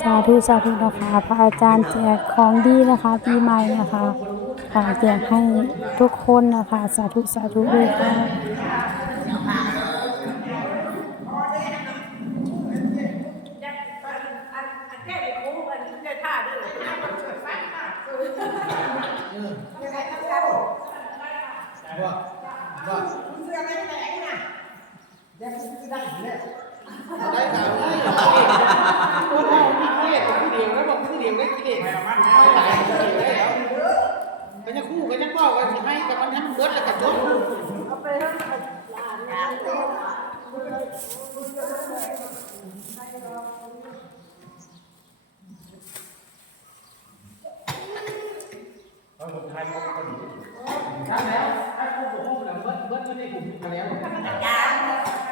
สาธุสาธุนะคะพระอาจารย์แจกของดีนะคะปีใหม่นะคะค่ะแจกให้ทุกคนนะคะ สาธุสาธุด้วยค่ะ ก็จะคู่ก็จะบอกว่าสิให้กับมันให้มันเบิดแล้วก็จบ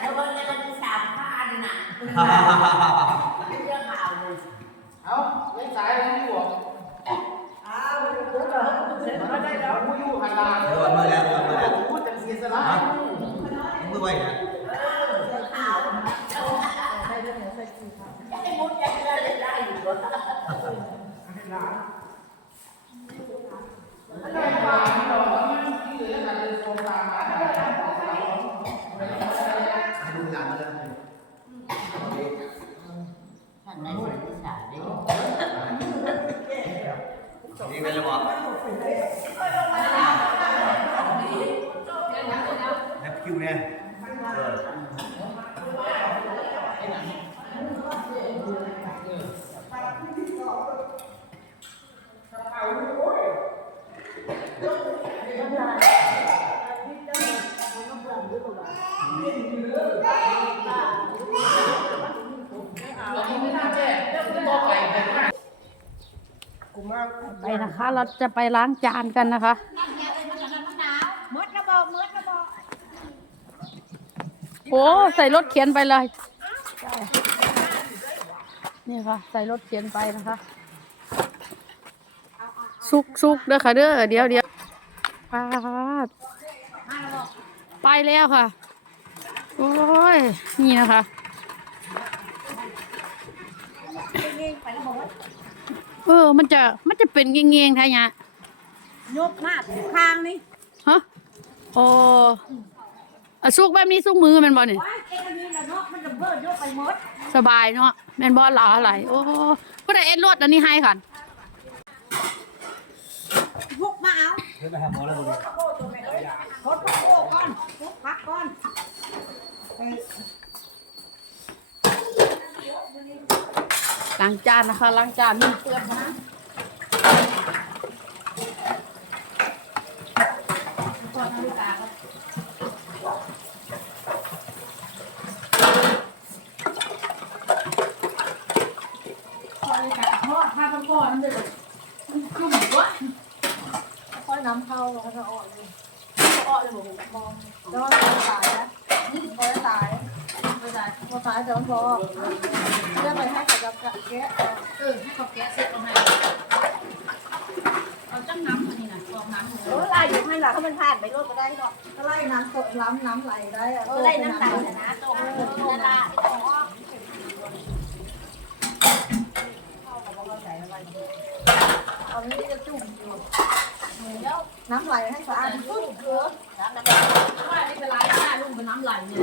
แล้ววันนี้มันสามพันน่ะเรื่องข่าวเลย เอาเล่นสายอะไรนี่บอกอ้าวเดี๋ยวเดี๋ยวมาได้แล้วกูอยู่หันหลัง เออมือแล้วมือมือแล้ว พูดจังเสียสละ มือไว้นะให้มุดยังได้ได้อยู่วะให้ดูหลังมาเลยท่านได้ศึกษาได้นี่เป็นระบบแอปคิวเนี่ยเออ ไปนะคะ เราจะไปล้างจานกันนะคะ มดระบอกมดระบอก โอ้ใส่รถเข็นไปเลย นี่ค่ะ ใส่รถเข็นไปนะคะ ซุกซุกเด้อค่ะเด้อเดี๋ยวเดี๋ยวปาดไปแล้วค่ะ โอ้ย นี่นะคะเออ มันจะ มันจะเป็นเงี้ยงๆไทยเนี่ยยกมากข้างนี่ ฮะ โอ้ อะซุกแบบนี้ซุกมือแมันบอนี่ว้าเอ็นนี่ละเนาะมันจะเบิดยกไปหมดสบายเนาะแม่นบอหลาอะไรโอ้ผู้ใดเอ็นรถอันนี้ให้ค่ะพกมาเอาเดี๋ยวไปหาหมอแล้วดูดิพดพักโอ้ก่อนพกพักก่อนล้างจานนะคะล้างจานนี่เปื้อนนะก่อนนาฬิกาก็ก่อนนาฬิกาทอดผ้าพันคอนั่นเลยจุ่ม วะค่อยน้ำเข้าแล้วก็ออกเลยออกเลยบอกมองแล้วมันจะตายนะนี่พอจะตายไม่ได้พอตายจะพอเรื่องไปให้กับกับแกะเออให้เขาแกะเสร็จเอาให้เอาจังน้ำอันนี้นะกรองน้ำเลเออยไล่อยู่ให้หลักเขามันผ่านไปรถก็ได้เนาะก็ไล่น้ำตกล้ำน้ำไหลได้อะเออไล่น้ำตาลนะตรงนั่นละ ตอนนี้จะจุ่มอยู่แล้วน้ำไหลให้สะอาดปุ๊บเออว่านี่เป็นลายหน้าลุงเป็นน้ำไหลเนี่ย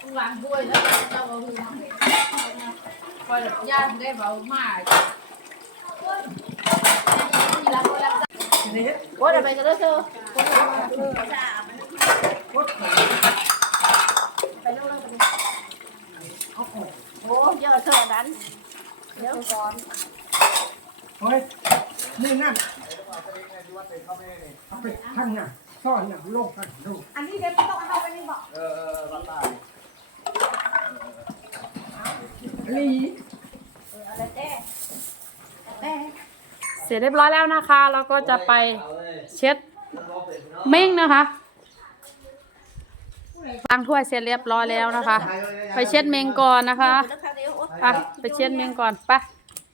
ลุงล้างด้วยแล้วเจ้าเอาคือน้ำคอยย่าได้เบามากว่าจะไปกันแล้วเธอไปเร็วๆกันโอ้เยอะเท่านั้นเดี๋ยวก่อน เฮ้ยนี่นั่นเอาไปท่านน่ะซ่อนน่ะโลกกันดูอันนี้เดี๋ยวต้องเอาไปนี่บอกเออเออรับตาลีอะไรแต้แต้เสร็จเรียบร้อยแล้วนะคะเราก็จะไปเช็ดเม่งนะคะล้างถ้วยเสร็จเรียบร้อยแล้วนะคะ ไปเช็ดเมงก่อนนะคะแล้วคราวนี้โอ๊ยไปไปเช็ดเมงก่อนไป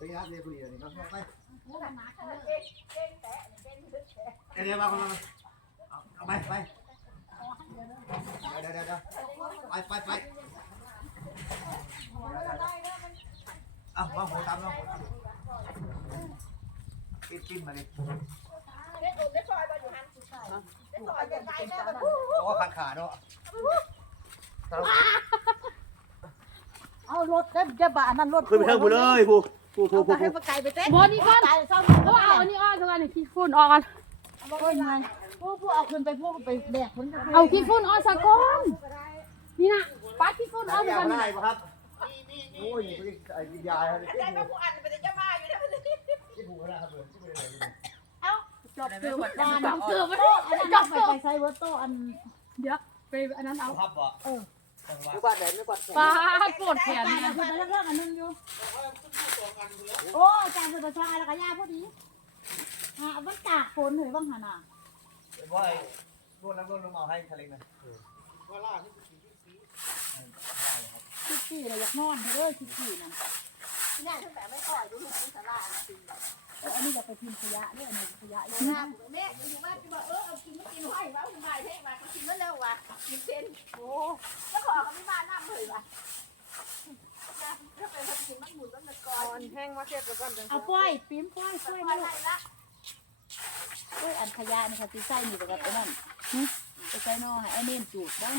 ไปยัดเลยพอดีเลยครับไปเก่งเก่งแต่เดี๋ยวมาคนละเอาไปไปเดี๋ยวเดี๋ยวเดี๋ยวไปไปไปเอาว่าหัวตามเราปิ้นปิ้นมาดิได้อุ่นได้ซอยบ่อยู่หันได้ซอยจะใจแม่บ่โอ้ขาดขาดเนาะเอารถได้จะบ้านนั่นรถขึ้นไปเทิงกูเลยกู กูกูกูให้ปไก่ไปเต้นบอนี่ก่อนไก่เศร้าเพราะว่าเอาอันนี้ออกทุกอันขี้ฝุ่นออกก่อนโอ้ยไงผู้ผู้เอาขึ้นไปผู้ไปแบกคนเอาขี้ฝุ่นออกซะก่อนนี่นะปัดขี้ฝุ่นออกอยาก่กอนได้นี่ปะครับโอ้ยนี่ไอ้ยาอะไรที่ได้มาผู้อันเป็นเจ้ามาอยู่ได้ที่หูนะครับเลยที่เป็นอะไรจบเกือบบ้านจับเสือไปโต๊ะอันนั้นไปไปใส่เวอร์โต๊ะอันเดี๋ยวไปอันนั้นเอาภาพบ่เออจังหวะ ไม่กวาดแดดไม่กวาดแขนปลาปวดแขนได้นะไปเรื่องอันนึงอยู่ โอ้อาจารย์เป็นประชาแล้วก็ยาพอดีอ่ามันตากฝนเหรอบ้างหน่ะว่าโดนแล้วโดนลงมาให้ทะเลนะว่าล่าที่กินพี่ซีคิดกี่เลยอยากนอนเด้อคิดกี่นั่นเนี่ยตั้งแต่ไม่ค่อยดูลูกสาราอันนี้จะไปพิมพ์ขยะเนี่ยในขยะเนี่ยแม่อยู่บ้านจะบ กินแล้วเร็วว่ะกินเส้นโอ้แล้วขอกับพี่บ้านน้ำเลยว่ะถ้าเป็นคนกินมันหมุนแล้วมันก่อนแห้งมาเทียบกับกันจังเอาป้อยปิ้มป้อยป้อยมาเลยละป้อยอันขยะนี่ค่ะที่ใส่นี่แบบนั้นไปใส่นอให้ไอ้เน่นจูดได้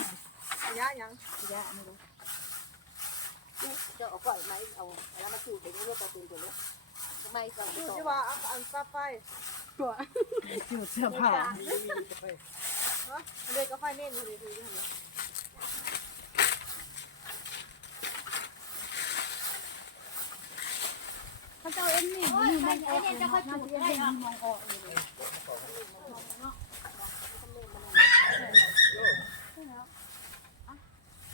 ระยะยังขยะนี่เลยจะเอาก่อยไหมเอาแล้วมาจูดไปนี่ก็ตัวตัวเลยไม่ก่อน คือที่ว่าอันซาไฟ จูดเสื้อผ้า เด็กก็ไฟเน่นอยู่ดีเขาเจ้าเอ็นนี่นี่มันเอ็นจะค่อยจูดได้เนาะมองออกเลย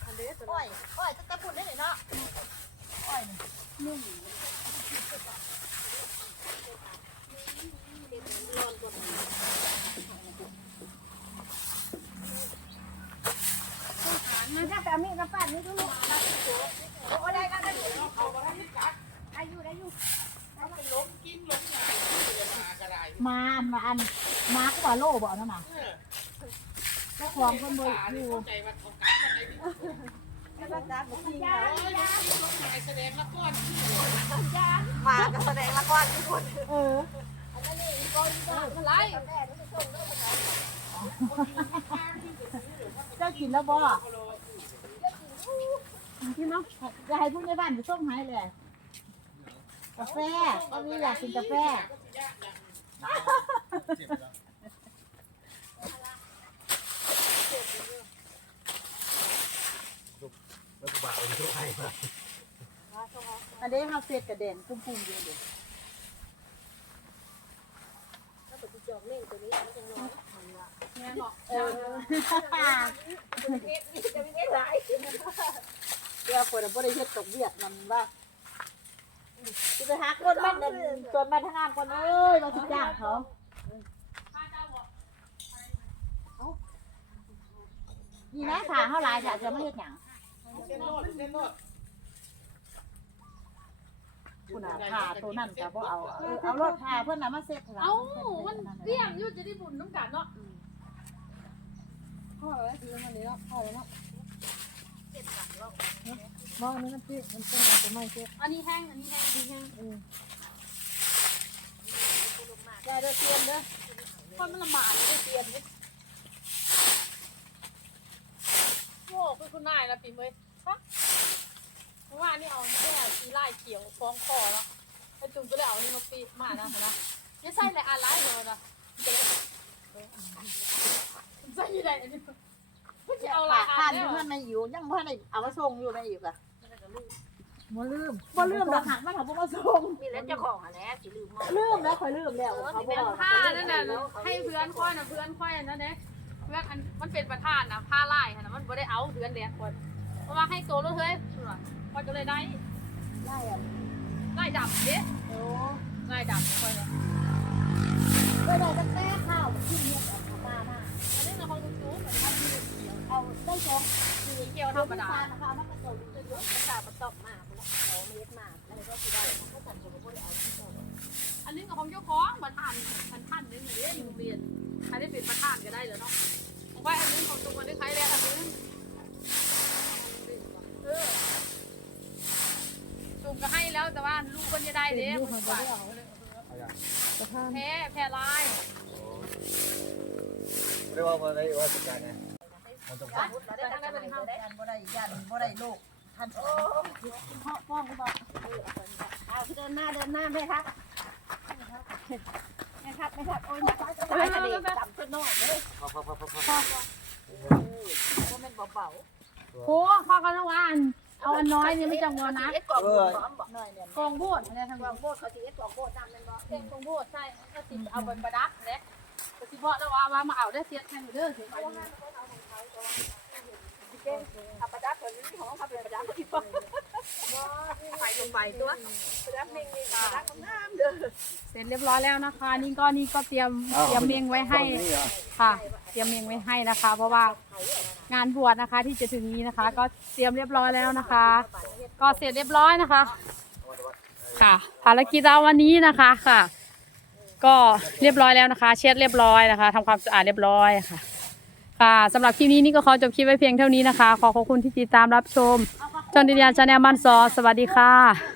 อันเด็ก อ้อยอ้อยจะพูดได้เลยเนาะอ้อยนุ่ม มันถ้าแต่มีกระปั้นนี่ก็ลูกโอ้ได้ก็ได้อายุได้อยู่ ล้มกินล้มหงายมากระไร มาอันมาอันมาก็ว่าโล่บ่นั่นน่ะเจ้าของคนบ่อยู่ใจว่าเขากัดอะไรนี่แล้วก็การบ่กินโอ้ยล้มหงายแสดงละก้อนมาก็แสดงละครที่คนเอออะไรเจ้ากินแล้วบ่พี่น้องจะให้ผู้ใหญ่บ้านไปส่งให้เลยกาแฟก็มีอยากกินกาแฟ แล้วกูบาดเป็นทุกใครมาอันนี้เฮาเสร็จกระเด็นปุ้มๆอยู่เด้แม่บอกเออเดี๋ยวคนบ่ได้เฮ็ดตกเวียดมันว่า สิไปหาคนบ้านนั่นส่วนบ้านทางานคนเอ้ยมาสิจ้างเขานี่นะถาเฮาหลายจ้ะจะมาเฮ็ดหยังเส้นโลดเส้นโลดคุณน่ะถาตัวนั้นก็บ่เอาเออเอารถถาเพิ่นน่ะมาเซ็ตเอ้ามันเสี่ยงอยู่จะได้บุญน้ำกันเนาะพ่อแล้วคือมันนี้เนาะพ่อแล้วเนาะ มองนี่มันติมันเป็นตัวไม่เซ็ตอันนี้แห้ง อันนี้แห้งอันนี้แห้งแกเด้อเตียนเด้อคนมันลำบากเลยเตียนนี่โอ้คือคุณนายนะปีเมยฮะเพราะว่านี่เอาแค่สีไลายเขียวฟ้องคอแล้วไอ้จุ่มก็เลยเอานี่มาปีมานะนะยังใส่อะไรอ่านไลน์เลยนะใส่ยังไงอันนี้ก็จะเอาเอาลายอ่าอ่านนได้อยู่เหรอเพิ่นมาอยู่ยังบ่ได้เอามาส่งอยู่ได้อีกอะ บ่ลืมบ่ลืมดอกหักมาเขาบ่มาส่งมีแล้วเจ้าของอะไรสิลืมลืมแล้วค่อยลืมแล้วเขานั่าผ้านั่นน่ะให้เพื่อนค่อยนะเพื่อนค่อยนั่นเด้เพื่อนอันมันเป็นประธานนะผ้าลายค่ะมันบ่ได้เอาเพื่อนแหลกคนเพราะว่าให้โตแล้วเฮ้ยค่อจะเลยได้ได้อะได้ดับเด้อ้ได้ดับค่อยนะยไปได้ตั้แต่ข้าวขึ้นเนี่ยของป้ามาอันนี้เราคงจุ๊เหมือนกันเอาได้สองสีเขียวธรรมดา บตบมาเอาเม็ดมาแล้วก็สิได้ถ้าสั่นก็บ่ได้เอาที่โตอันนี้ก็ของเจ้าของประธานท่านท่านนึงเลยอยู่เรียนใครได้เป็นประธานก็ได้แล้วเนาะของว่าอันนึงของตัวคนที่ใครแล้วอันนึงเออจุ่มก็ให้แล้วแต่ว่าลูกคนจะได้เด้มันกว่าแพ้แพ้ลายเรียกว่าอะไรว่าจัดการไง มันต้องเราได้ทำอะไรได้ยันบ่ได้ยันบ่ได้ลูกท่านโอ้พ่อป้องบอกเอาเดินหน้าเดินหน้าแม่ครับแม่ครับแม่ครับโอ้ยมาไปไปไปต่ำขึ้นนอกเลยพอพอพอพอพอเพราะมันเบาโอ้ข้าก็ต้องว่าอันเอาอันน้อยนี่ไม่จำนวนนะเอ็ดกล่องหอมบอกหน่อยเนี่ยกองโบดอะไรทางกล่องโบดเขาสิเอ็ดกล่องโบดน้ำเป็นบ่เด็กกองโบดใช่ก็สิเอาไปประดับเลย ก็สิบอกแล้วว่าว่ามาเอาได้เสียแค่หนูเด้อเสียไปเอาประดับตัวนี้ของเขาเป็นประดับที่บ่ไปลงไปตัวประดับเมงนี่ประดับงามเด้อเสร็จเรียบร้อยแล้วนะคะ นี่ก็นี่ก็เตรียมเตรียมเมงไว้ให้ค่ะ เตรียมเมงไว้ให้นะคะ เพราะว่างานบวชนะคะ ที่จะถึงนี้นะคะ ก็เตรียมเรียบร้อยแล้วนะคะ ก็เสร็จเรียบร้อยนะคะ ค่ะ ภารกิจเราวันนี้นะคะค่ะ ก็เรียบร้อยแล้วนะคะ เช็ดเรียบร้อยนะคะทำความสะอาดเรียบร้อยค่ะ ค่ะสำหรับคลิปนี้นี่ก็ขอจบคลิปไว้เพียงเท่านี้นะคะ ขอขอบคุณที่ติดตามรับชมจอนดิยนชาแนลมันซอสวัสดีค่ะ